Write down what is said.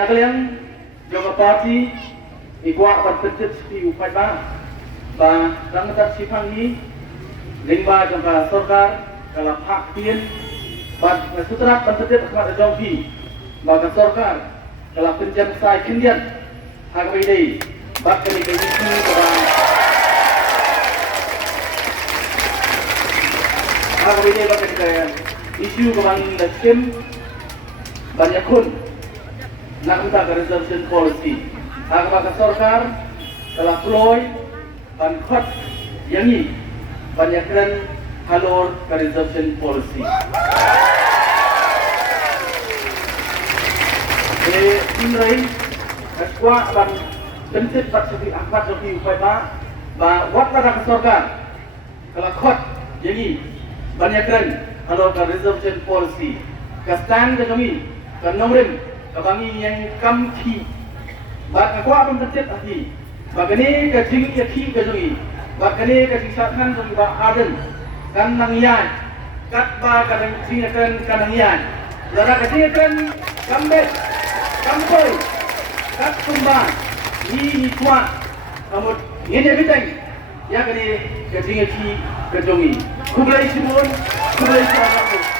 nak kalian juga parti ikut berpencet di upaya bah rangkap sifang ini lingba jangka sorkar kalau hak pin bah sutra berpencet kepada jompi bah sorkar kalau penjam sai kendian hak ini bah kini kini kepada hak ini bah kini isu kepada skim banyak kun nak minta reservation policy. Hak bagi sorkar telah keluar dan khot yang ini banyakkan halor reservation policy. Ini sebuah dan bentuk seperti apa seperti upaya wat pada sorkar telah khot yang ini banyakkan halor reservation policy. Kastan kami kanomrim kabangi yang kamki bak aku apa bentuk hati bagani ke jingïakhih ke jungi bagani ke jingïakren jungi bak aden kan nangian kat ba kadang jingïakren kan nangian lara ke jingïakren kambet kampoi kat kumban ni kuat kamu Ngin everything ya kani ke jingïakhih ke jungi kublai simun kublai simun